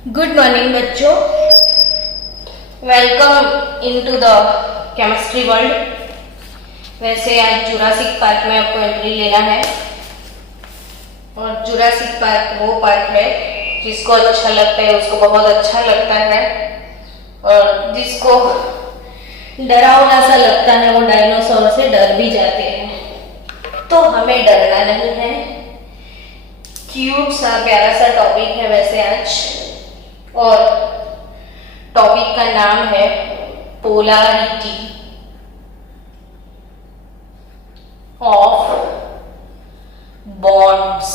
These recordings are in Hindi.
गुड मॉर्निंग बच्चों, welcome into the chemistry world. वैसे आज जुरासिक पार्क में आपको एंट्री लेना है और जुरासिक पार्क वो पार्क है जिसको अच्छा लगता है उसको बहुत अच्छा लगता है और जिसको डरावना सा लगता है वो डायनासोर से डर भी जाते हैं। तो हमें डरना नहीं है। क्यूट सा प्यारा सा टॉपिक है वैसे आज, और टॉपिक का नाम है polarity of bonds.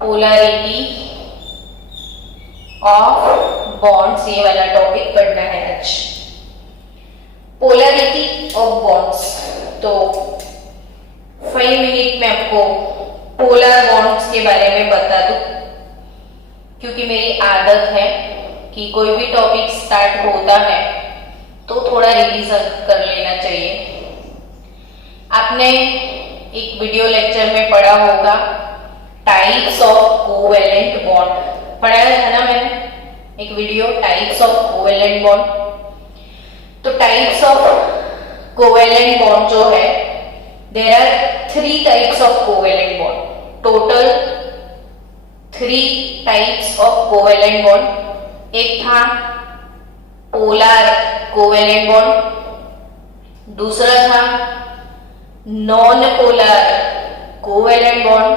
Polarity of bonds, ये वाला टॉपिक पढ़ना है आज। पोलैरिटी ऑफ बॉन्ड्स, तो 5 मिनट में आपको पोलर बॉन्ड्स के बारे में बता दूं, क्योंकि मेरी आदत है कि कोई भी टॉपिक स्टार्ट होता है तो थोड़ा रिवीजन कर लेना चाहिए। आपने एक वीडियो लेक्चर में पढ़ा होगा टाइप्स ऑफ कोवेलेंट बॉन्ड, पढ़ाया था ना मैंने एक video types of covalent bond. तो टाइप्स ऑफ कोवेलेंट बॉन्ड जो है, there are 3 types of covalent bond, total 3 types of covalent bond. एक था पोलर कोवेलेंट बॉन्ड, दूसरा था नॉन पोलर कोवेलेंट बॉन्ड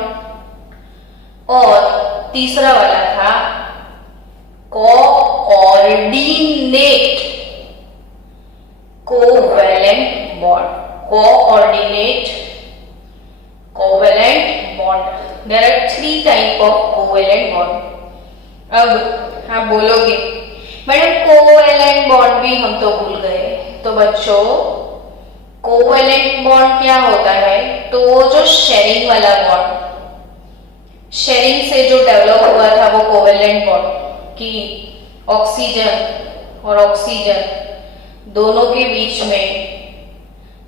और तीसरा वाला था coordinate covalent bond. Coordinate covalent bond, there are 3 type of covalent bond. अब आप बोलोगे मैडम कोवेलेंट बॉन्ड भी हम तो भूल गए। तो बच्चों कोवेलेंट बॉन्ड क्या होता है? तो वो जो शेयरिंग वाला बॉन्ड, शेयरिंग से जो डेवलप हुआ था वो कोवेलेंट बॉन्ड, कि ऑक्सीजन और ऑक्सीजन दोनों के बीच में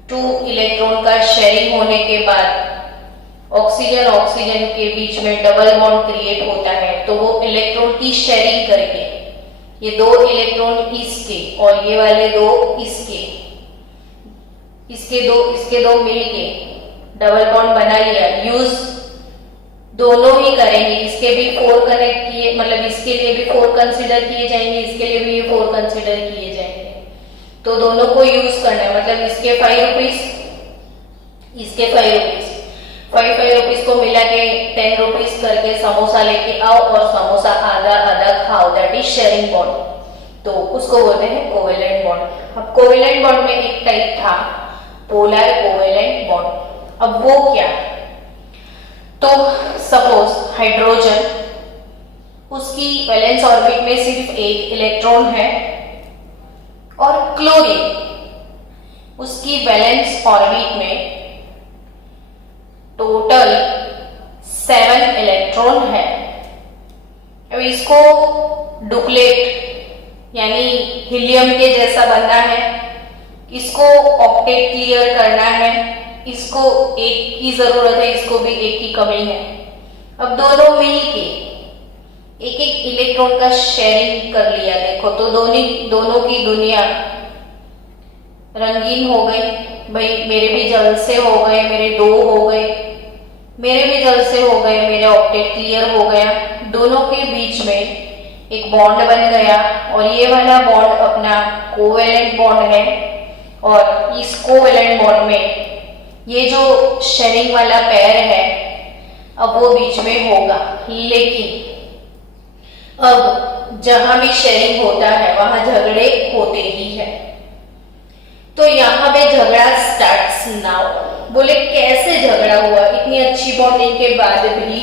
2 इलेक्ट्रॉन का शेयरिंग होने के बाद ऑक्सीजन ऑक्सीजन के बीच में डबल बॉन्ड क्रिएट होता है। तो वो इलेक्ट्रॉन की शेयरिंग करके ये 2 इलेक्ट्रॉन इसके और ये वाले 2 इसके 2 मिलके डबल बॉन्ड बना लिया। यूज दोनों ही करेंगे, इसके भी 4 कनेक्ट किए, मतलब इसके लिए भी 4 कंसीडर किए जाएंगे, इसके लिए भी 4 कंसीडर किए जाएंगे। तो दोनों को यूज करना है, मतलब इसके 5 रुपीज, इसके 5 रुपीज, 5 रुपीज को मिला के 10 रुपीज करके समोसा लेके आओ और समोसा आधा आधा खाओ, दैट इज शेयरिंग बॉन्ड। तो उसको बोलते हैं कोवेलेंट बॉन्ड। अब कोवेलेंट बॉन्ड में एक टाइप था पोलर कोवेलेंट बॉन्ड। अब वो क्या? तो सपोज हाइड्रोजन, उसकी वैलेंस ऑर्बिट में सिर्फ 1 इलेक्ट्रॉन है, और क्लोरीन उसकी वैलेंस ऑर्बिट में टोटल 7 इलेक्ट्रॉन है। अब इसको डुप्लेट यानी हीलियम के जैसा बनना है, इसको ऑक्टेट क्लियर करना है, इसको 1 की जरूरत है, इसको भी 1 की कमी है। अब दोनों मिलके एक इलेक्ट्रॉन का शेयरिंग कर लिया, देखो तो दोनों की दुनिया रंगीन हो गई। भाई मेरे भी जल से हो गए, मेरे 2 हो गए, मेरे भी जल से हो गए, मेरे ऑक्टेट क्लियर हो गया। दोनों के बीच में एक बॉन्ड बन गया और ये वाला बॉन्ड अपना कोवेलेंट बॉन्ड है। और इस कोवेलेंट बॉन्ड में ये जो शेयरिंग वाला पेयर है अब वो बीच में होगा, लेकिन अब जहां भी शेयरिंग होता है वहां झगड़े होते ही है। तो यहां पे झगड़ा स्टार्ट्स नाउ। बोले कैसे झगड़ा हुआ इतनी अच्छी बॉन्डिंग के बाद भी?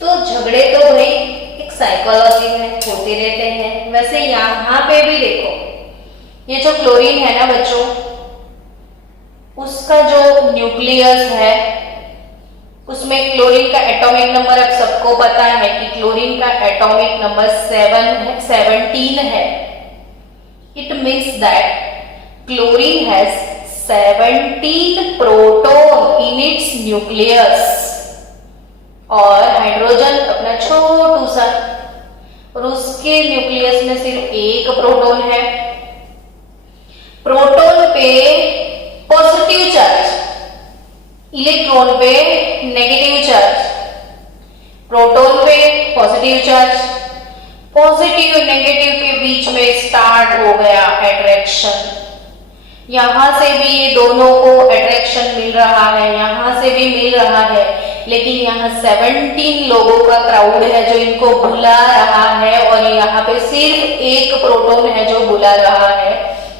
तो झगड़े तो भाई एक साइकोलॉजी में होते रहते हैं। वैसे यहां पे भी देखो, ये जो क्लोरीन है ना बच्चों, उसका जो न्यूक्लियस है उसमें क्लोरीन का एटॉमिक नंबर अब सबको पता है कि क्लोरीन का एटॉमिक नंबर 17 है। It means that chlorine has 17 proton in its nucleus और हाइड्रोजन अपना छोटू सा और उसके न्यूक्लियस में सिर्फ एक प्रोटॉन है। प्रोटॉन पे पॉजिटिव चार्ज, इलेक्ट्रॉन पे नेगेटिव चार्ज। प्रोटॉन पे पॉजिटिव चार्ज, पॉजिटिव और नेगेटिव के बीच में स्टार्ट हो गया अट्रैक्शन। यहां से भी ये दोनों को अट्रैक्शन मिल रहा है, यहां से भी मिल रहा है, लेकिन यहाँ 17 लोगों का क्राउड है जो इनको बुला रहा है और यहाँ पे सिर्फ एक प्रोटॉन है जो बुला रहा है।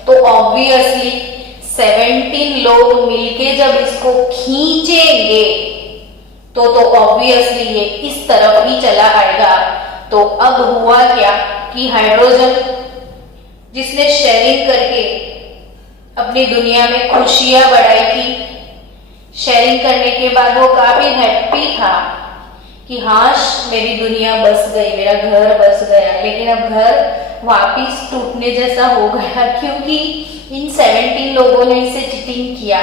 तो ऑब्वियसली 17 लोग मिलके जब इसको खींचेंगे तो ऑब्वियसली ये इस तरफ ही चला आएगा। तो अब हुआ क्या कि हाइड्रोजन जिसने शेयरिंग करके अपनी दुनिया में खुशियां बढ़ाई थी, शेयरिंग करने के बाद वो काफी हैप्पी था कि हाँ मेरी दुनिया बस गई, मेरा घर बस गया, लेकिन अब घर वापिस टूटने जैसा हो गया क्योंकि इन 17 लोगों ने इसे चीटिंग किया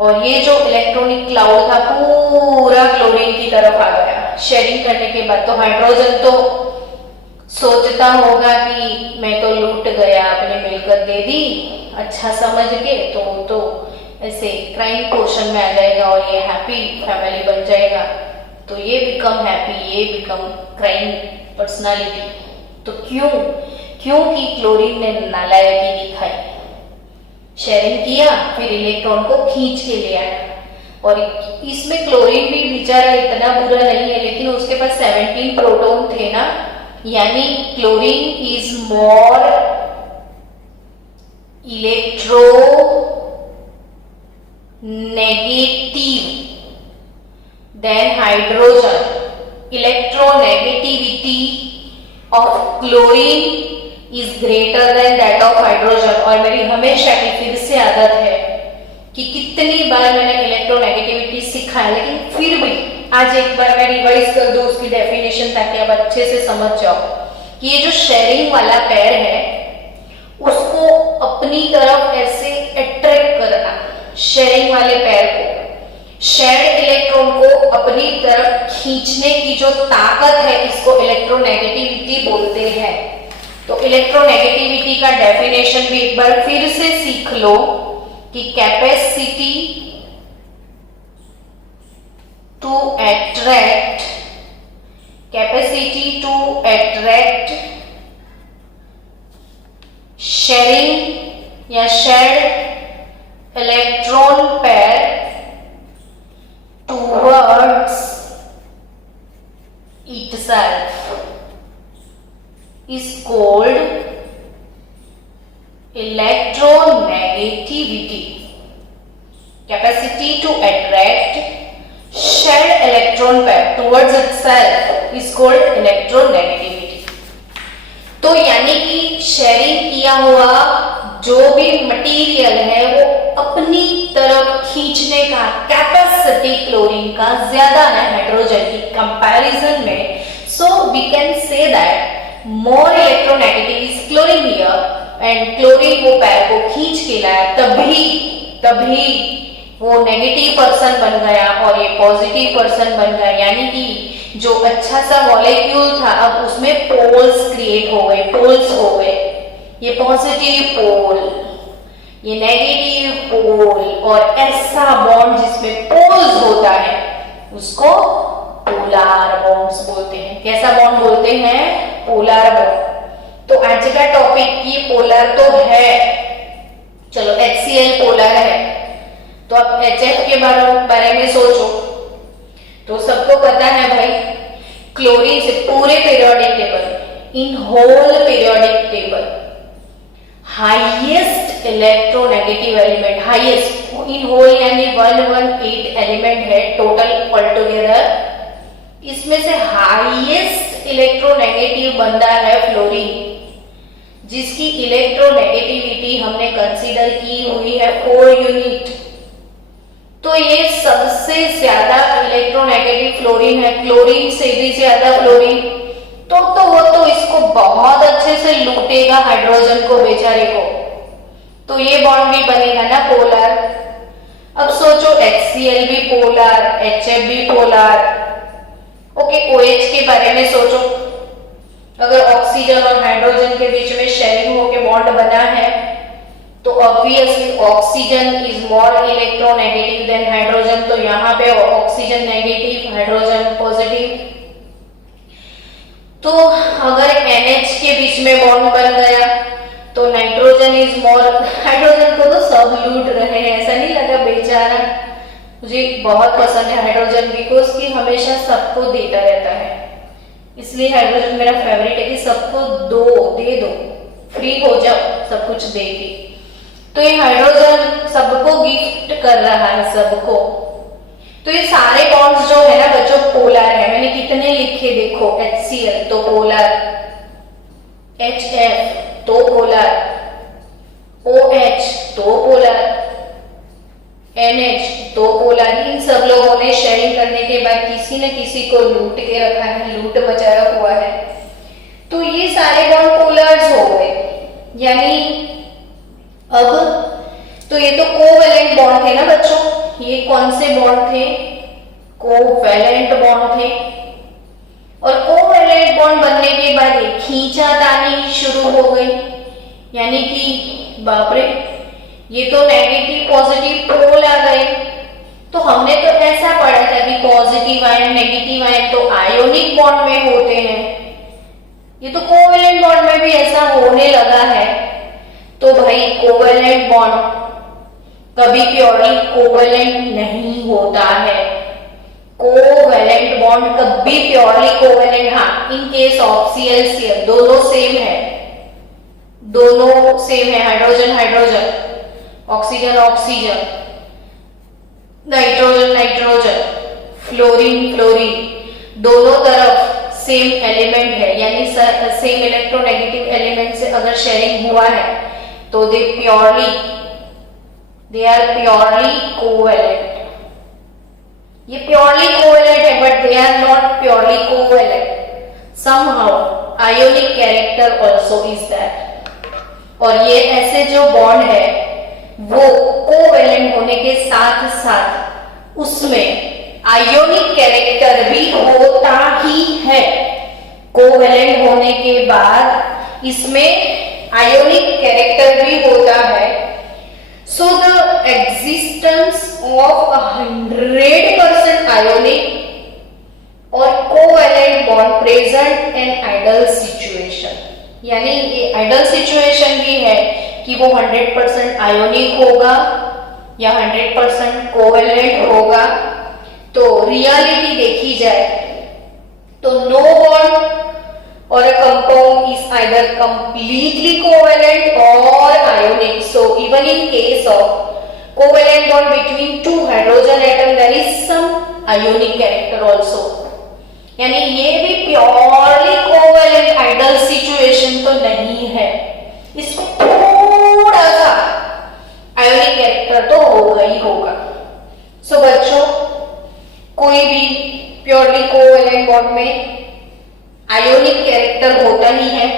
और ये जो इलेक्ट्रॉनिक क्लाउड था पूरा क्लोरीन की तरफ आ गया शेयरिंग करने के बाद। तो हाइड्रोजन तो सोचता होगा कि मैं तो लूट गया, अपने मिलकर दे दी अच्छा समझ के, तो ऐसे क्राइम पोर्शन में आ जाएगा और ये हैप्पी फैमिली बन जाएगा। तो ये बिकम हैप्पी, ये बिकम क्राइम पर्सनालिटी। तो क्योंकि क्लोरीन ने नालायकी दिखाई, शेयरिंग किया, फिर इलेक्ट्रॉन को खींच के ले आया। और इसमें क्लोरीन भी बेचारा इतना बुरा नहीं है, लेकिन उसके पास 17 प्रोटॉन थे ना, यानी chlorine is more electronegative than hydrogen. Electronegativity of chlorine is greater than that of hydrogen. और मेरी हमेशा की फिर से आदत है कि कितनी बार मैंने इलेक्ट्रोनेगेटिविटी सीखा है, लेकिन फिर भी आज एक बार मैं रिवाइज कर दूं उसकी डेफिनेशन ताकि आप अच्छे से समझ जाओ कि ये जो शेयरिंग वाला पेयर है उसको अपनी तरफ ऐसे अट्रैक्ट करना, शेयरिंग वाले पेयर को, शेयर्ड इलेक्ट्रॉन को अपनी तरफ खींचने की जो ताकत है इसको इलेक्ट्रोनेगेटिविटी बोलते हैं। तो इलेक्ट्रोनेगेटिविटी का डेफिनेशन भी एक बार फिर से सीख लो कि कैपेसिटी टू अट्रैक्ट शेयरिंग या shared electron pair towards itself is called electronegativity. Capacity to attract shared electron pair towards itself is called electronegativity. तो यानी कि शेयरिंग किया हुआ जो भी मटेरियल है वो अपनी तरफ खींचने का कैपेसिटी क्लोरीन का ज्यादा है हाइड्रोजन की कंपैरिजन में। So we can say that more electronegative is chlorine here and chlorine वो पैर को खींच के लाया, तभी वो नेगेटिव पर्सन बन गया और ये पॉजिटिव पर्सन बन गया। यानी कि जो अच्छा सा मॉलिक्यूल था अब उसमें पोल्स क्रिएट हो गए, पोल्स हो गए, ये पॉजिटिव पोल, ये नेगेटिव पोल, और ऐसा बॉन्ड जिसमें पोल्स होता है उसको पोलर बॉन्ड्स बोलते हैं। कैसा बॉन्ड बोलते हैं? Polar bond. तो आज का टॉपिक ये पोलर तो है, चलो HCl पोलर है, तो अब HF के बारे में सोचो। तो सबको पता है भाई क्लोरीन से पूरे periodic table, in whole periodic table highest electronegative element, highest in whole यानी 118 एलिमेंट है टोटल ऑल टुगेदर, इसमें से हाईएस्ट इलेक्ट्रोनेगेटिव बंदा है फ्लोरीन, जिसकी इलेक्ट्रोनेगेटिविटी हमने कंसीडर की हुई है 4 यूनिट। तो ये सबसे ज्यादा इलेक्ट्रोनेगेटिव फ्लोरीन है, क्लोरीन से भी ज्यादा फ्लोरीन। तो वो तो इसको बहुत अच्छे से लूटेगा हाइड्रोजन को, बेचारे को। तो ये बॉन्ड भी बनेगा ना पोलर। अब सोचो HCl भी पोलर, HF भी पोलर, ओके OH के बारे में सोचो। अगर ऑक्सीजन और हाइड्रोजन के बीच में शेयरिंग होके बॉन्ड बना है तो obviously oxygen is more electronegative than hydrogen, तो यहाँ पे ऑक्सीजन नेगेटिव, हाइड्रोजन पॉजिटिव। तो अगर NH के बीच में बॉन्ड बन गया तो नाइट्रोजन इज मोर, हाइड्रोजन को तो सब लूट रहे हैं, ऐसा नहीं लगा बेचारा, मुझे बहुत पसंद है हाइड्रोजन बिकॉज कि हमेशा सबको देता रहता है, इसलिए हाइड्रोजन मेरा फेवरेट है कि सबको दे दो, फ्री हो जाओ सब कुछ देके। तो ये हाइड्रोजन सबको गिफ्ट कर रहा है सबको। तो ये सारे बॉन्ड्स जो है ना बच्चों पोलर है, मैंने कितने लिखे देखो, HCl तो पोलर, HF तो पोलर, OH तो पोलर, NH तो पोलर। इन सब लोगों ने शेयरिंग करने के बाद किसी न किसी को लूट के रखा है, लूट मचाया हुआ है। तो ये सारे बॉन्ड पोलर्स हो गए, यानी अब तो ये तो कोवैलेंट बॉन्ड थे ना बच्चों, ये कौन से बॉन्ड थे, कोवैलेंट बॉन्ड थे। और कोवैलेंट बॉन्ड बनने के बाद एक खींचातानी शुरू हो गई, यानी कि बाप रे ये तो नेगेटिव पॉजिटिव पोल आ गए। तो हमने तो ऐसा पढ़ा था कि पॉजिटिव आयन नेगेटिव आयन तो आयोनिक बॉन्ड में होते हैं, ये तो कोवैलेंट बॉन्ड में भी ऐसा होने लगा है। तो भाई कोवैलेंट बॉन्ड कभी प्योरली कोवैलेंट नहीं होता है, कोवैलेंट बॉन्ड कभी प्योरली कोवैलेंट, हाँ इन केस ऑफ ClCl दोनों सेम है, दोनों सेम है, hydrogen hydrogen, oxygen oxygen, nitrogen nitrogen, fluorine fluorine, दोनों तरफ सेम एलिमेंट है, यानी सेम इलेक्ट्रोनेगेटिव एलिमेंट से अगर शेयरिंग हुआ है तो दे आर प्योरली कोवैलेंट। ये प्योरली कोवैलेंट है but they are not purely covalent, somehow ionic character also is that. और ये ऐसे जो बॉन्ड है वो कोवैलेंट होने के साथ साथ उसमें आयोनिक कैरेक्टर भी होता ही है, कोवैलेंट होने के बाद इसमें आयोनिक कैरेक्टर भी होता है। So the existence of 100% ionic और covalent bond present in ideal situation, यानी ये आइडल सिचुएशन भी है कि वो 100% आयोनिक होगा या 100% कोवैलेंट होगा। तो रियलिटी देखी जाए तो no bond or a compound is either completely covalent or ionic. So even in case of covalent bond between two hydrogen atom there is some ionic character also. यानी ये भी प्योरली कोवैलेंट आइडल सिचुएशन तो नहीं है, इसको थोड़ा सा आयोनिक कैरेक्टर तो होगा ही होगा। सो बच्चों कोई भी प्योरली कोवैलेंट बॉन्ड में आयोनिक कैरेक्टर होता ही है,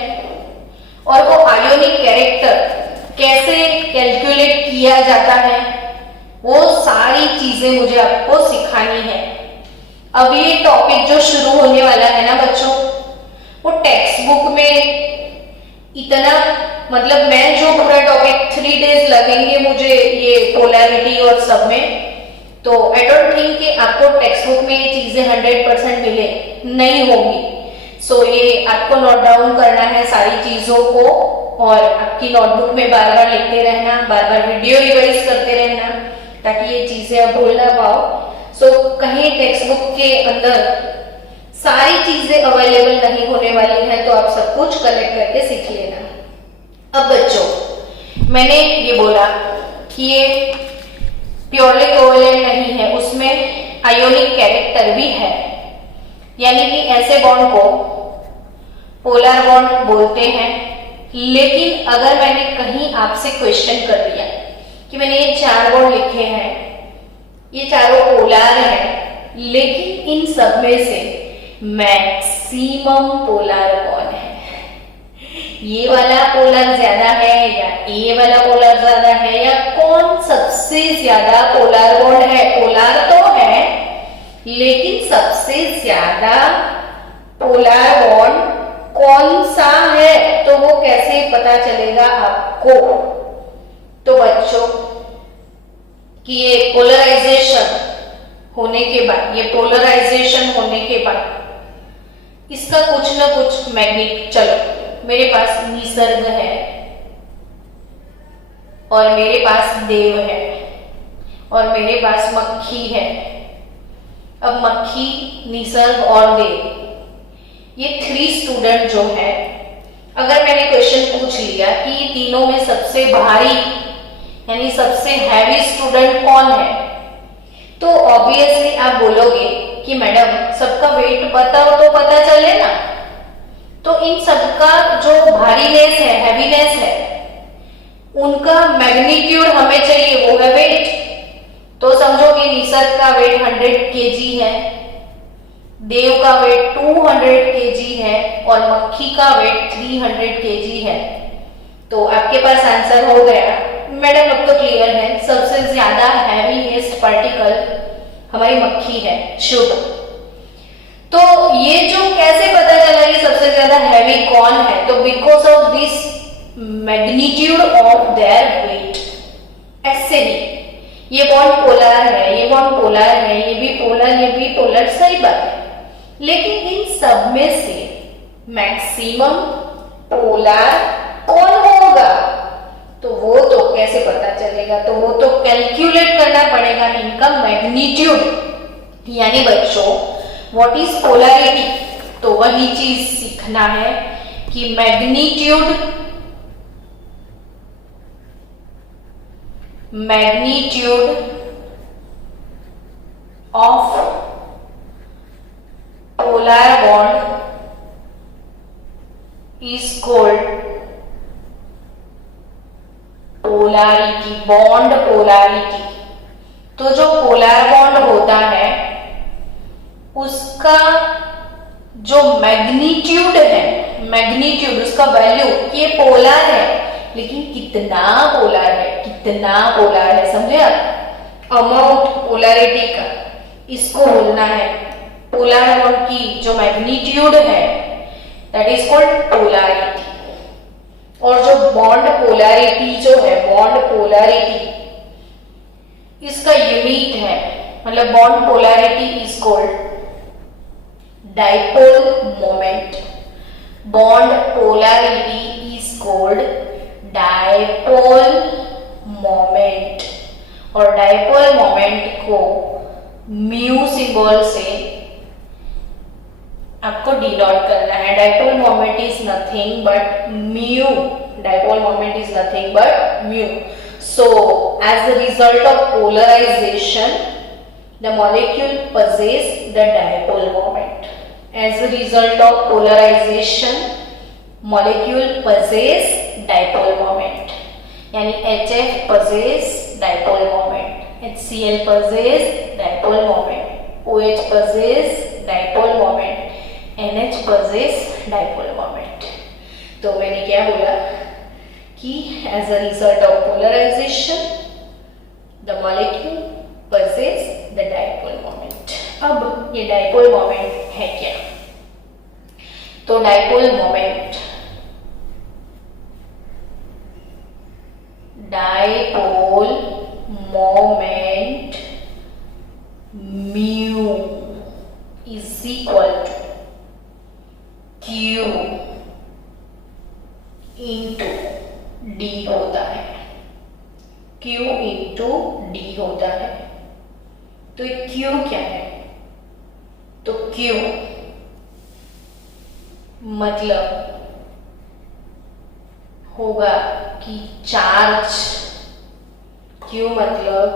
और वो आयोनिक कैरेक्टर कैसे कैलकुलेट किया जाता है वो सारी चीजें मुझे आपको सिखानी है। अब ये टॉपिक जो शुरू होने वाला है ना बच्चों, वो टेक्स्ट बुक में इतना, मतलब मैं जो पूरा टॉपिक 3 डेज लगेंगे मुझे ये पोलैरिटी और सब में, तो आई डोंट थिंक कि आपको टेक्स्ट बुक में ये चीजें 100% मिले, नहीं होगी। सो ये आपको नोट डाउन करना है सारी चीजों को, और आपकी नोटबुक में बार बार लिखते रहना, बार बार वीडियो रिवाइज करते रहना ताकि ये चीजें आप भूल ना पाओ। सो कहीं टेक्स्ट बुक के अंदर सारी चीजें अवेलेबल नहीं होने वाली है, तो आप सब कुछ कलेक्ट करके सीख लेना। अब बच्चों मैंने ये बोला कि ये प्योरली कोवैलेंट नहीं है, उसमें आयोनिक कैरेक्टर भी है, यानी कि ऐसे बॉन्ड को पोलर बॉन्ड बोलते हैं। लेकिन अगर मैंने कहीं आपसे क्वेश्चन कर दिया कि मैंने ये 4 बॉन्ड लिखे हैं, ये चारों पोलर हैं, लेकिन इन सब में से मैक्सिमम पोलर कौन है, ये वाला पोलर ज्यादा है या ये वाला पोलर ज्यादा है, या कौन सबसे ज्यादा पोलर बॉन्ड है? पोलर तो है लेकिन सबसे ज्यादा पोलर बॉन्ड कौन पता चलेगा आपको? तो बच्चों कि ये पोलराइजेशन होने के बाद इसका कुछ ना कुछ चलो मेरे पास निसर्ग है और मेरे पास देव है और मेरे पास मक्खी है। अब मक्खी, निसर्ग और देव, ये 3 स्टूडेंट जो है, अगर मैंने क्वेश्चन पूछ लिया कि ये तीनों में सबसे भारी यानी सबसे हैवी स्टूडेंट कौन है, तो ऑब्वियसली आप बोलोगे कि मैडम सबका वेट बताओ तो पता चले ना। तो इन सबका जो भारीनेस है, हैवीनेस है, उनका मैग्नीट्यूड हमें चाहिए, वो है वेट। तो समझो कि निसर्ग का वेट 100 केजी है, देव का वेट 200 केजी है और मक्खी का वेट 300 केजी है। तो आपके पास आंसर हो गया। मैडम अब तो क्लियर है, सबसे ज्यादा हैवीएस्ट पार्टिकल हमारी मक्खी है। शुभ। तो ये जो कैसे पता चला कि सबसे ज्यादा हैवी कौन है? तो because of this magnitude of their weight. ऐसे ही ये बॉन्ड पोलर है, ये बॉन्ड पोलर है, ये भी पोलर, सही बात है। लेकिन इन सब में से मैक्सिमम पोलर कौन होगा? तो वो तो कैसे पता चलेगा? तो वो तो कैलकुलेट करना पड़ेगा इनका मैग्नीट्यूड। यानी बच्चों व्हाट इज पोलैरिटी? तो वही चीज सीखना है कि magnitude of polar bond is called polarity, bond polarity. तो जो पोलर बॉन्ड होता है उसका जो मैग्नीट्यूड है, उसका वैल्यू, ये पोलर है लेकिन कितना पोलर है समझे आप? अमाउंट पोलैरिटी का इसको बोलना है। पोलर बॉन्ड की जो मैग्नीट्यूड है दैट इज कॉल्ड पोलैरिटी। और जो बॉन्ड पोलैरिटी जो है, इसका यूनिट है, मतलब bond polarity is called dipole moment. Bond polarity is called dipole moment. और डाइपोल मोमेंट को म्यू सिंबल से आपको डिनोट करना है। Dipole moment is nothing but mu. Dipole moment is nothing but mu. So as a result of polarization, the molecule possess the dipole moment. As a result of polarization, molecule possess dipole moment. यानी HF possess dipole moment, HCl possess dipole moment, OH possess dipole moment, NH possess dipole moment. तो मैंने क्या बोला कि as a result of polarization, the molecule possess the dipole moment. अब ये dipole moment है क्या? तो dipole moment mu is equal to Q into D होता है। Q into D होता है। तो ये Q क्या है? तो Q मतलब होगा कि चार्ज, Q मतलब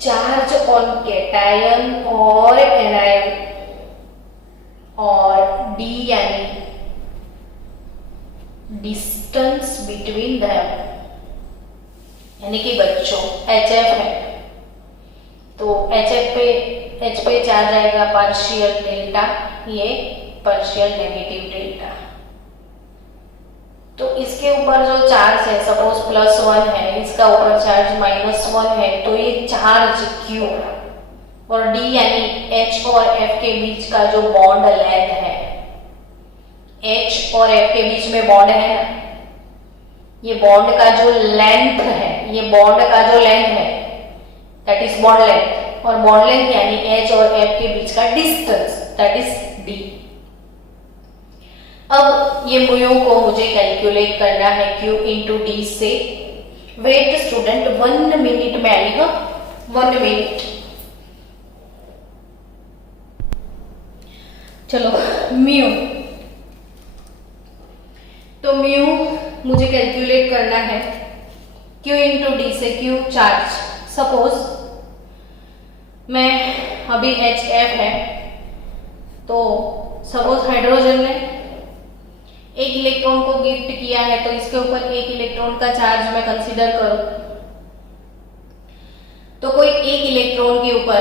चार्ज ऑन कैटायन और एनायन, और D यानी डिस्टेंस बिटवीन देम, यानी कि बच्चों HF है तो HF पे चार्ज आएगा पार्शियल डेल्टा, ये पार्शियल नेगेटिव डेल्टा। तो इसके ऊपर जो चार्ज है सपोज +1 है, इसका ऊपर चार्ज -1 है, तो ये चार्ज Q और D यानी H और F के बीच का जो बॉन्ड लेंथ है, H और F के बीच में बॉन्ड है ना, ये बॉन्ड का जो लेंथ है, ये बॉन्ड का जो लेंथ है दैट इज बॉन्ड लेंथ, और बॉन्ड लेंथ यानी H और F के बीच का डिस्टेंस दैट इज D। अब ये म्यू को मुझे कैलकुलेट करना है Q इंटू डी से। वेट स्टूडेंट 1 मिनट में आएगा, 1 मिनट। चलो म्यू, तो म्यू मुझे कैलकुलेट करना है Q इंटू डी से। Q चार्ज, सपोज मैं अभी HF है, तो सपोज हाइड्रोजन ने एक इलेक्ट्रॉन को गिफ्ट किया है, तो इसके ऊपर एक इलेक्ट्रॉन का चार्ज मैं कंसीडर करूं, तो कोई एक इलेक्ट्रॉन के ऊपर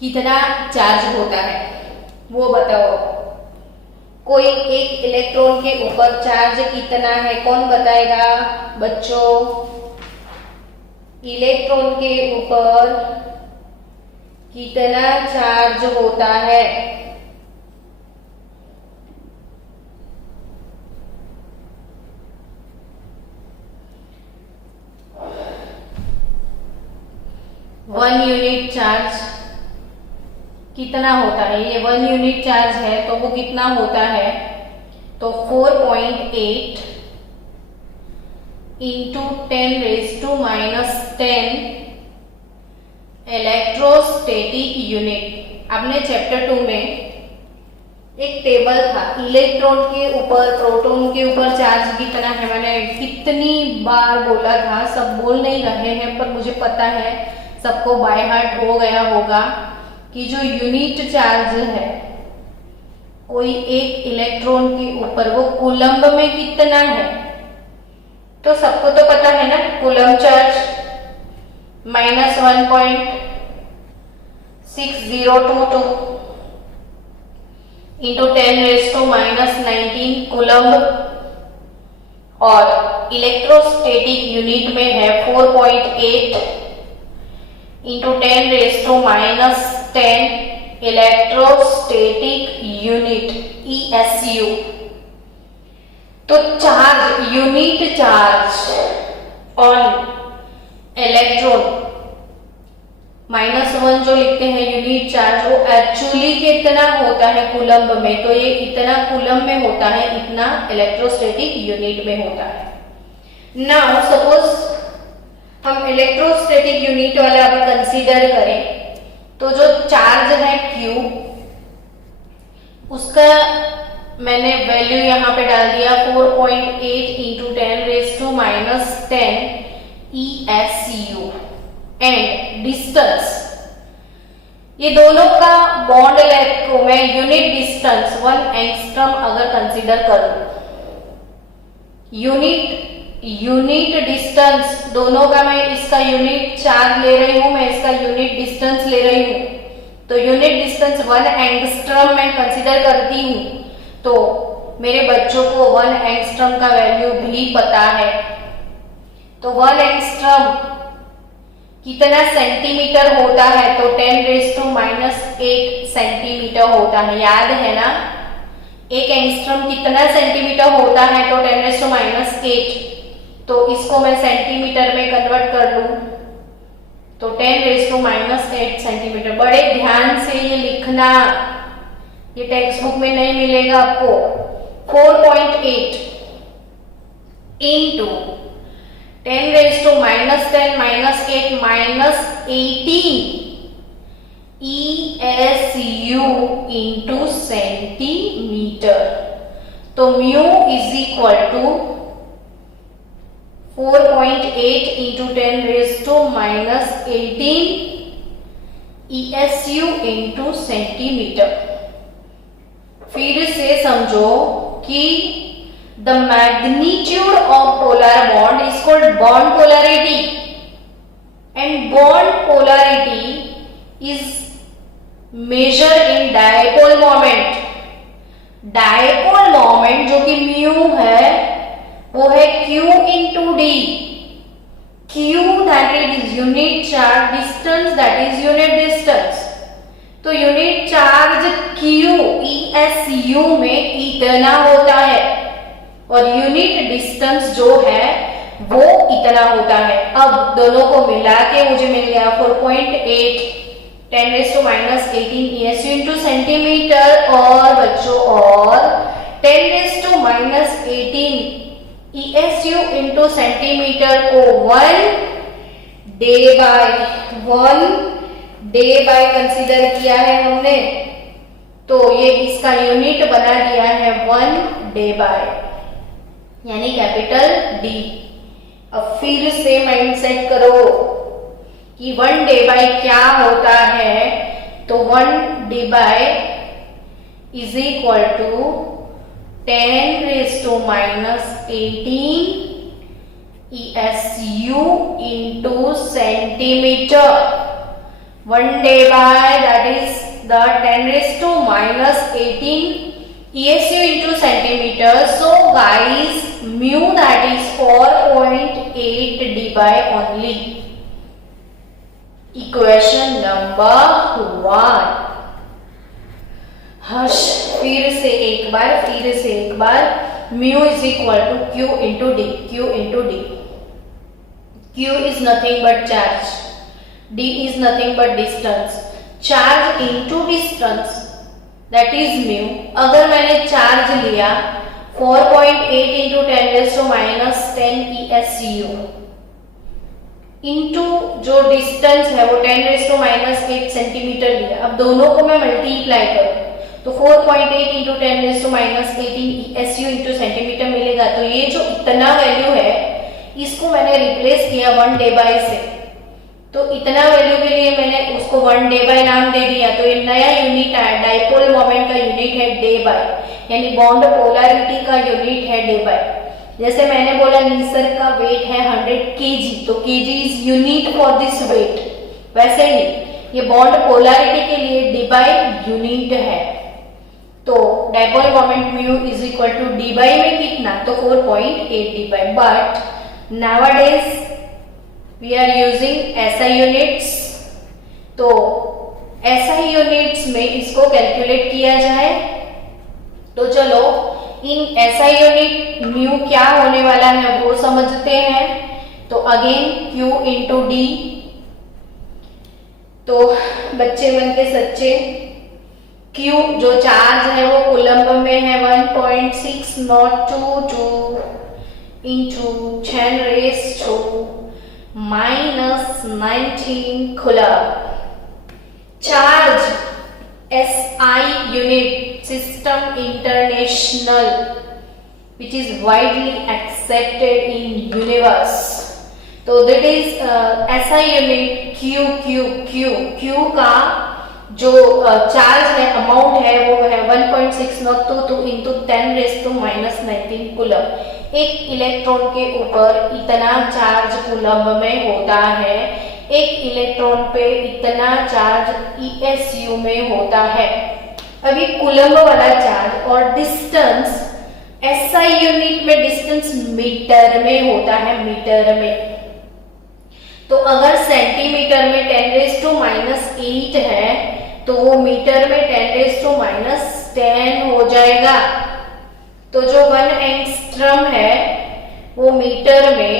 कितना चार्ज होता है वो बताओ। कोई एक इलेक्ट्रॉन के ऊपर चार्ज कितना है, कौन बताएगा बच्चों? इलेक्ट्रॉन के ऊपर कितना चार्ज होता है? वन यूनिट चार्ज कितना होता है? ये 1 यूनिट चार्ज है तो वो कितना होता है? तो 4.8 इंटू 10⁻⁻10 इलेक्ट्रोस्टैटिक यूनिट। आपने चैप्टर 2 में एक टेबल था, इलेक्ट्रॉन के ऊपर प्रोटॉन के ऊपर चार्ज कितना है, मैंने कितनी बार बोला था, सब बोल नहीं रहे हैं पर मुझे पता है सबको बाय हार्ट हो गया होगा कि जो यूनिट चार्ज है कोई एक इलेक्ट्रॉन के ऊपर वो कूलम्ब में कितना है, तो सबको तो पता है ना, कूलम्ब चार्ज -1.6022 इंटू 10⁻⁻19 कूलम्ब, और इलेक्ट्रोस्टैटिक यूनिट में है 4.8 इंटू 10⁻⁻10 इलेक्ट्रोस्टैटिक यूनिट ESU। तो charge, unit charge on electron -1 जो लिखते हैं यूनिट चार्ज, वो एक्चुअली कितना होता है कूलम्ब में, तो ये इतना कूलम्ब में होता है, इतना इलेक्ट्रोस्टैटिक यूनिट में होता है। नाउ सपोज हम इलेक्ट्रोस्टैटिक यूनिट वाला अभी कंसीडर करें, तो जो चार्ज है Q, उसका मैंने वैल्यू यहाँ पे डाल दिया 4.8 इंटू 10⁻⁻10 ESU, एंड डिस्टेंस, ये दोनों का बॉन्ड लेंथ को मैं यूनिट डिस्टेंस 1 एंगस्ट्रॉम अगर कंसीडर करूं, यूनिट डिस्टेंस दोनों का, मैं इसका यूनिट चार्ज ले रही हूं, मैं इसका यूनिट डिस्टेंस ले रही हूं, तो यूनिट डिस्टेंस 1 एंगस्ट्रॉम मैं कंसीडर करती हूं, तो मेरे बच्चों को 1 एंगस्ट्रॉम का वैल्यू भी पता है। तो 1 एंगस्ट्रॉम कितना सेंटीमीटर होता है? तो 10⁻⁸ सेंटीमीटर होता है, याद है ना? एक एंगस्ट्रॉम कितना सेंटीमीटर होता है? तो 10⁻⁸। तो इसको मैं सेंटीमीटर में कन्वर्ट कर लूं, तो 10⁻⁸ सेंटीमीटर। बड़े ध्यान से ये लिखना, ये टेक्स्ट बुक में नहीं मिलेगा आपको। 4.8 इंटू 10⁻⁻10 -8 ESU इंटू सेंटीमीटर। तो mu is equal to 4.8 into 10⁻⁻18 ESU into centimetre. फिर से समझो कि the magnitude of polar bond is called bond polarity, and bond polarity is measured in dipole moment। dipole moment जो कि म्यू है वो है Q into D। Q that is unit charge, distance that is unit distance, तो यूनिट चार्ज Q ESU में इतना होता है और यूनिट डिस्टेंस जो है वो इतना होता है। अब दोनों को मिला के मुझे मिल गया 4.8 10⁻18 ESU इंटू सेंटीमीटर और बच्चों और 10⁻18 ESU इंटू सेंटीमीटर को 1 डे बाय कंसीडर किया है हमने, तो ये इसका यूनिट बना दिया है 1 डे बाय यानी कैपिटल D। अब फिर से माइंड सेट करो कि 1 डे बाय क्या होता है, तो 1 debye is equal to 10⁻18 ESU into centimeter. 1 day by that is the 10⁻18 ESU into centimeter. So guys, mu that is 4.8 dBi only. Equation number 1. हर्ष फिर से एक बार mu is equal to Q into D. Q is nothing but charge, D is nothing but distance, charge into distance that is mu। अगर मैंने चार्ज लिया 4.8 into 10⁻10 ESU इंटू जो डिस्टेंस है वो 10⁻8 सेंटीमीटर लिया। अब दोनों को मैं मल्टीप्लाई करूं तो 4.8 इंटू 10⁻18 ESU इंटू सेंटीमीटर मिलेगा। तो ये जो इतना वैल्यू है इसको मैंने रिप्लेस किया 1 डे बाय से, तो इतना वैल्यू के लिए मैंने उसको 1 डे बाय नाम दे दिया। तो ये नया यूनिट है, डाइपोल मोमेंट का यूनिट है डे बाय, यानी बॉन्ड पोलैरिटी का यूनिट है डे बाय। जैसे मैंने बोला निसर्ग का वेट है 100 kg, तो kg इज यूनिट फॉर दिस वेट, वैसे ही ये बॉन्ड पोलैरिटी के लिए डी बाय यूनिट है। तो dipole moment mu is equal to debye में कितना, तो 4.8 debye. But nowadays we are using SI units, तो SI यूनिट्स में इसको कैलकुलेट किया जाए। तो चलो इन SI यूनिट म्यू क्या होने वाला है वो समझते हैं। तो अगेन Q इंटू D, तो बच्चे बन के सच्चे, Q जो चार्ज है वो कूलम्ब में है 1.6022 into 10⁻⁻19 coulomb. Charge SI unit system international which is widely accepted in universe, तो that is SI unit Q का जो चार्ज है अमाउंट है वो है 1.602 इंटू 10⁻⁻19 कूलम्ब। एक इलेक्ट्रॉन के ऊपर इतना चार्ज कूलम्ब में होता है, एक इलेक्ट्रॉन पे इतना चार्ज ESU में होता है। अभी कूलम्ब वाला चार्ज और डिस्टेंस SI यूनिट में डिस्टेंस मीटर में होता है, मीटर में। तो अगर सेंटीमीटर में 10⁻8 है तो वो मीटर में 10⁻10 हो जाएगा। तो जो 1 एंगस्ट्रम है वो मीटर में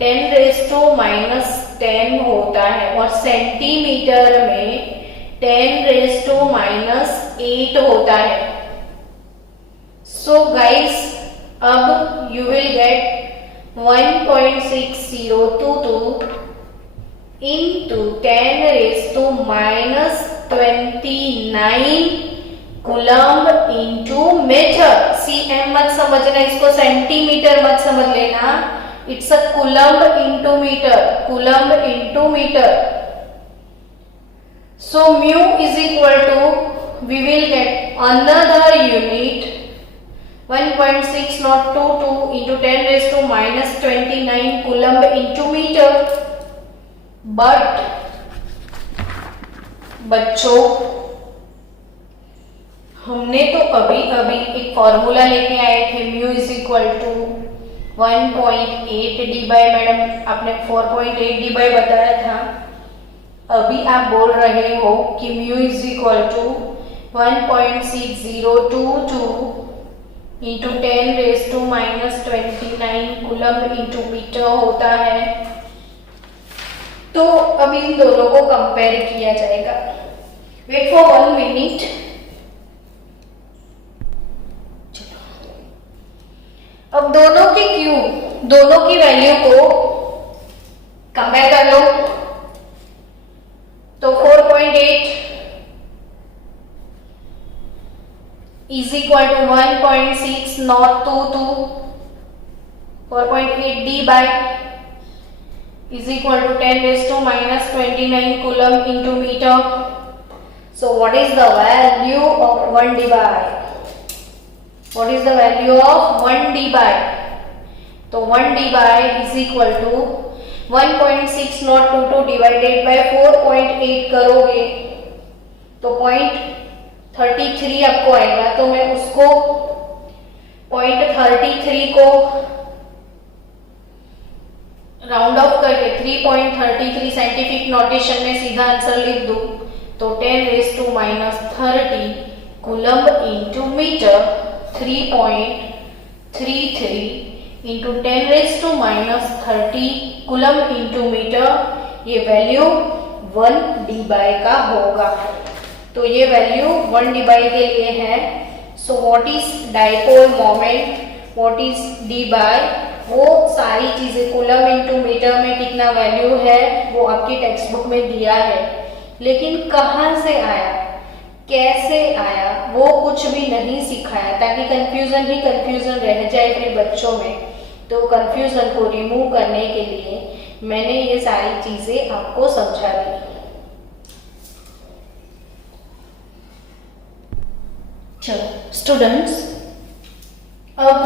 10⁻10 होता है और सेंटीमीटर में 10⁻8 होता है। सो गाइस, अब you will get 1.6022 into 10⁻29 coulomb into metre. cm मत समझना, इसको सेंटीमीटर मत समझ लेना, it's a coulomb into metre, coulomb into metre. So mu is equal to, we will get another unit 1.6022 into 10⁻29 coulomb into metre. But बच्चों, हमने तो अभी एक फॉर्मूला लेके आए थे, mu is equal to 1.8 debye, madam आपने 4.8 डी बाय बताया था। अभी आप बोल रहे हो कि mu is equal to 1.6022 into 10⁻⁻29 coulomb into metre होता है। तो अब इन दोनों को कंपेयर किया जाएगा। Wait for 1 minute. अब दोनों की वैल्यू को कंपेयर कर लो। तो 4.8 is equal to 1.6022 4.8 debye is equal to 10⁻⁻29 coulomb into meter. So what is the value of 1 d by? What is the value of 1 d by? तो 1 d by is equal to 1.6022 divided by 4.8 करोगे तो 0.33 आपको आएगा। तो मैं उसको 0.33 को राउंड ऑफ करके 3.33 साइंटिफिक नोटेशन में सीधा आंसर लिख दूं तो 10⁻30 coulomb into metre 3.33 into 10⁻30 coulomb into metre, ये वैल्यू 1 डी बाय का होगा। तो ये वैल्यू 1 डी बाय के लिए है। So what is dipole moment, what is debye, वो सारी चीजें कूलम इंटू मीटर में कितना वैल्यू है वो आपकी टेक्स्ट बुक में दिया है, लेकिन कहाँ से आया, कैसे आया, वो कुछ भी नहीं सिखाया, ताकि कंफ्यूजन ही कंफ्यूजन रह जाए फिर बच्चों में। तो कंफ्यूजन को रिमूव करने के लिए मैंने ये सारी चीजें आपको समझा दी। चलो स्टूडेंट्स, अब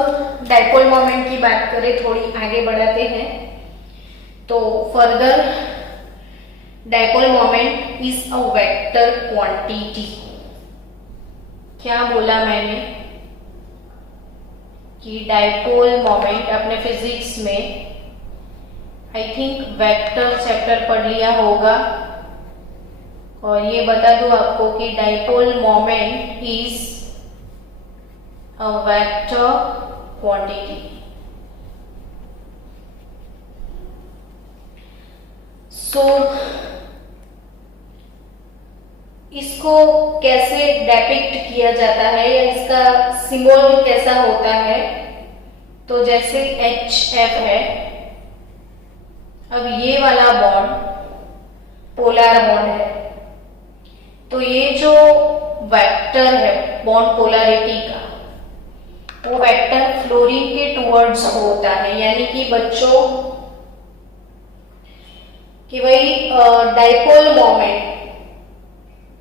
डाइपोल मोमेंट की बात करें, थोड़ी आगे बढ़ाते हैं। तो further dipole moment is a vector quantity. क्या बोला मैंने कि डाइपोल मोमेंट अपने फिजिक्स में आई थिंक वेक्टर चैप्टर पढ़ लिया होगा, और ये बता दूं आपको कि dipole moment is a vector quantity. So इसको कैसे डेपिक्ट किया जाता है या इसका सिंबल कैसा होता है, तो जैसे HF है, अब ये वाला बॉन्ड पोलर बॉन्ड है, तो ये जो वेक्टर है बॉन्ड पोलरिटी का, वो वेक्टर फ्लोरीन के टुवर्ड्स होता है। यानी कि बच्चों कि भाई dipole moment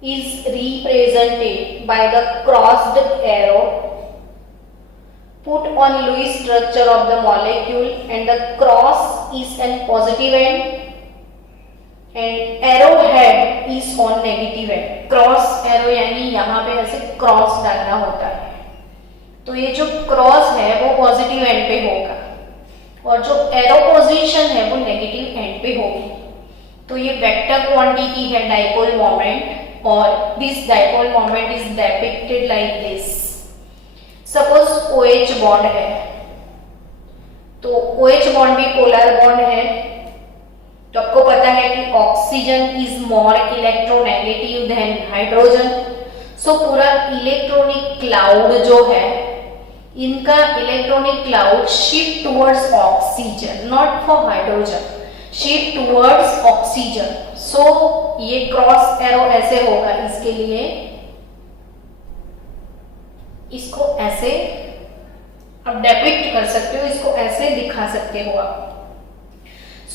is represented by the crossed arrow put on Lewis structure of the molecule and the cross is an positive and arrow head is on negative and. Cross arrow यानी यहाँ पे ऐसे क्रॉस डालना होता है, तो ये जो क्रॉस है वो पॉजिटिव एंड पे होगा और जो एरो पोजीशन है वो नेगेटिव एंड पे होगी। तो ये वेक्टर क्वांटिटी है डाइपोल मोमेंट, और this dipole moment is depicted like this. Suppose OH bond है, तो OH बॉन्ड भी पोलर बॉन्ड है, तो आपको पता है कि oxygen is more electronegative than hydrogen. So पूरा इलेक्ट्रॉनिक क्लाउड जो है, इनका electronic cloud shift towards oxygen, not for hydrogen, shift towards oxygen. So ये क्रॉस एरो ऐसे होगा, इसके लिए इसको ऐसे आप डेपिक्ट कर सकते हो, इसको ऐसे दिखा सकते हो आप।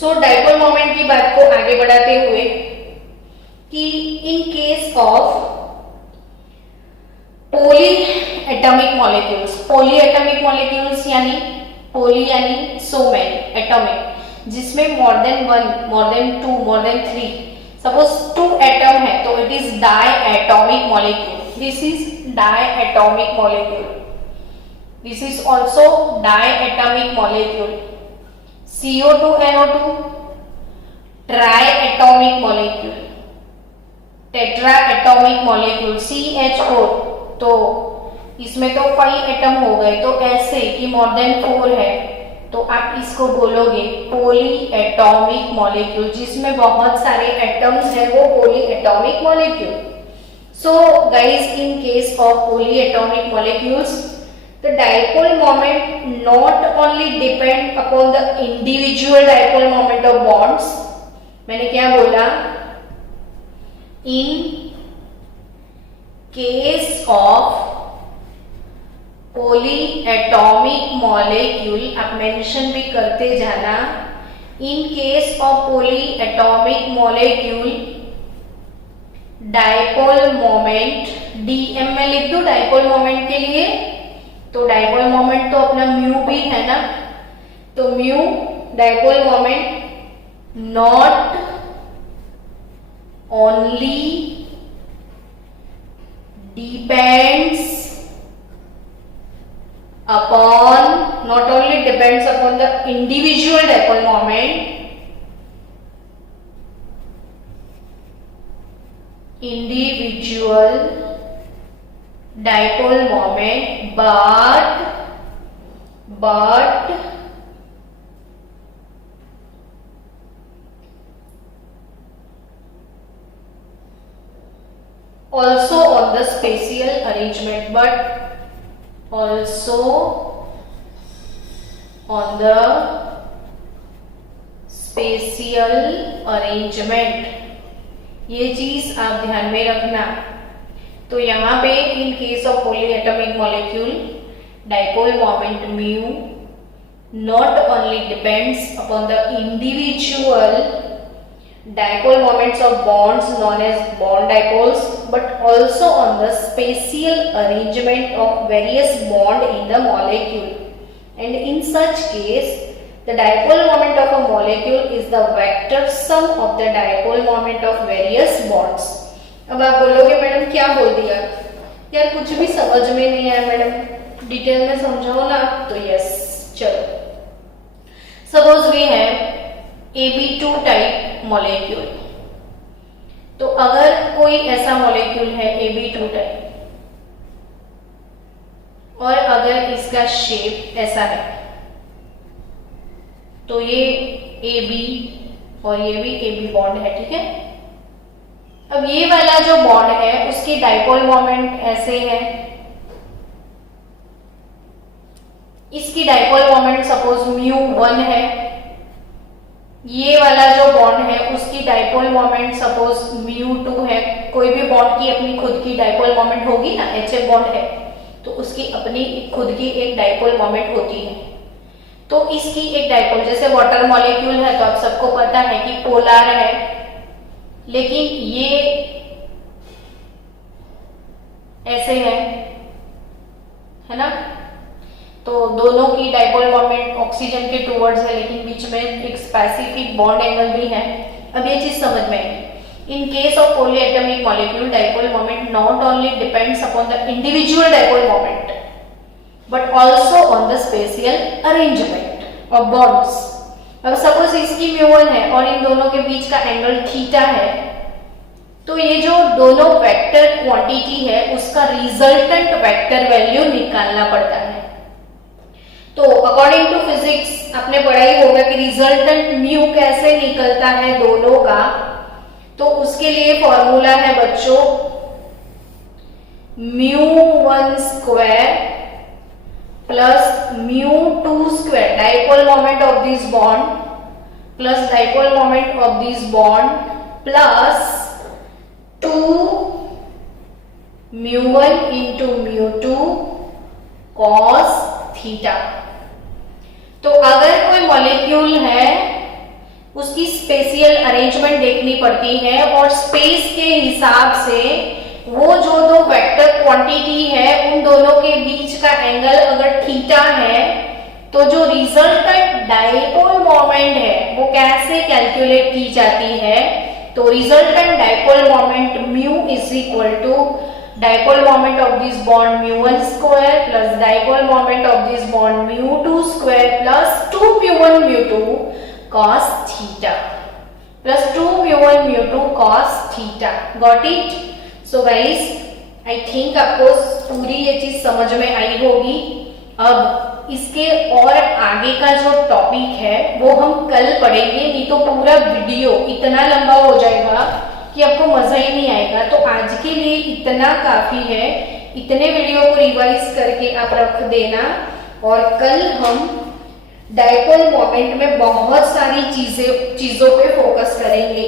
सो डाइपोल मोमेंट की बात को आगे बढ़ाते हुए कि in case of polyatomic molecules, polyatomic molecules यानी पोली यानी सो मैनी, एटॉमिक जिसमें more than 1, more than 2, more than 3, suppose 2 atom है तो it is diatomic molecule, this is diatomic molecule, this is also diatomic molecule. CO2 NO2 triatomic molecule, tetraatomic molecule CH4, तो इसमें तो 5 एटम हो गए, तो ऐसे कि मोर देन 4 है तो आप इसको बोलोगे पॉली एटॉमिक मॉलिक्यूल, जिसमें बहुत सारे एटम्स है वो poly atomic molecule. So guys, in case of poly atomic molecules the dipole moment not only depend upon the individual dipole moment of bonds, मैंने क्या बोला, in case of polyatomic molecule, आप मेंशन भी करते जाना, in case of polyatomic molecule dipole moment, dm में लिख दो dipole moment के लिए, तो डाइपोल मोमेंट तो अपना म्यू भी है ना, तो mu dipole moment not only depends upon the individual dipole moment, dipole moment, but also on the spatial arrangement, ये चीज आप ध्यान में रखना। तो यहाँ पे इन case of polyatomic molecule dipole moment mu not only depends upon the individual dipole moments of bonds known as bond dipoles, but also on the spatial arrangement of various bond in the molecule, and in such case the dipole moment of a molecule is the vector sum of the dipole moment of various bonds। अब आप बोलोगे मैडम क्या बोल दिया यार, कुछ भी समझ में नहीं आया मैडम, डिटेल में समझाओ ना। तो यस, चलो, suppose we have Ab2 type molecule, तो अगर कोई ऐसा मॉलिक्यूल है Ab2 टाइप और अगर इसका शेप ऐसा है, तो ये AB और ये भी AB बॉन्ड है, ठीक है। अब ये वाला जो बॉन्ड है उसकी डाइपोल मोमेंट ऐसे है, इसकी डाइपोल मोमेंट सपोज μ1 है, ये वाला जो बॉन्ड है उसकी डाइपोल मोमेंट सपोज μ2 है। कोई भी बॉन्ड की अपनी खुद की डाइपोल मोमेंट होगी ना, HF बॉन्ड है तो उसकी अपनी खुद की एक डाइपोल मोमेंट होती है। तो इसकी एक डाइपोल, जैसे वाटर मॉलिक्यूल है तो आप सबको पता है कि पोलर है, लेकिन ये ऐसे है ना, तो दोनों की डाइपोल मोमेंट ऑक्सीजन के टुवर्ड्स है, लेकिन बीच में एक स्पेसिफिक बॉन्ड एंगल भी है। अब ये चीज समझ में आएगी। इन case of polyatomic molecule dipole moment not only depends upon the individual dipole moment but also on the spatial arrangement of bonds. अब सपोज इसकी μ1 है और इन दोनों के बीच का एंगल थीटा है, तो ये जो दोनों वेक्टर क्वांटिटी है उसका रिजल्टेंट वेक्टर वैल्यू निकालना पड़ता है। तो अकॉर्डिंग टू फिजिक्स आपने पढ़ा ही होगा कि रिजल्टेंट म्यू कैसे निकलता है दोनों का, तो उसके लिए फॉर्मूला है बच्चों μ1 square plus μ2 square, dipole moment of this bond plus dipole moment of this bond plus 2 μ1 into μ2 cos theta. तो अगर कोई मॉलिक्यूल है उसकी स्पेशियल अरेंजमेंट देखनी पड़ती है और स्पेस के हिसाब से वो जो दो वेक्टर क्वांटिटी है उन दोनों के बीच का एंगल अगर थीटा है, तो जो रिजल्टेंट डाइपोल मोमेंट है वो कैसे कैलकुलेट की जाती है, तो resultant dipole moment mu is equal to dipole moment of this bond μ1 square plus dipole moment of this bond μ2 square plus 2 μ1 μ2 cos theta plus 2 μ1 μ2 cos theta. Got it? So guys, I think आपको पूरी ये चीज समझ में आई होगी। अब इसके और आगे का जो टॉपिक है वो हम कल पढ़ेंगे, नहीं तो पूरा वीडियो इतना लंबा हो जाएगा कि आपको मजा ही नहीं आएगा। तो आज के लिए इतना काफी है, इतने वीडियो को रिवाइज करके आप रख देना, और कल हम डायपोल मोमेंट में बहुत सारी चीजों पे फोकस करेंगे।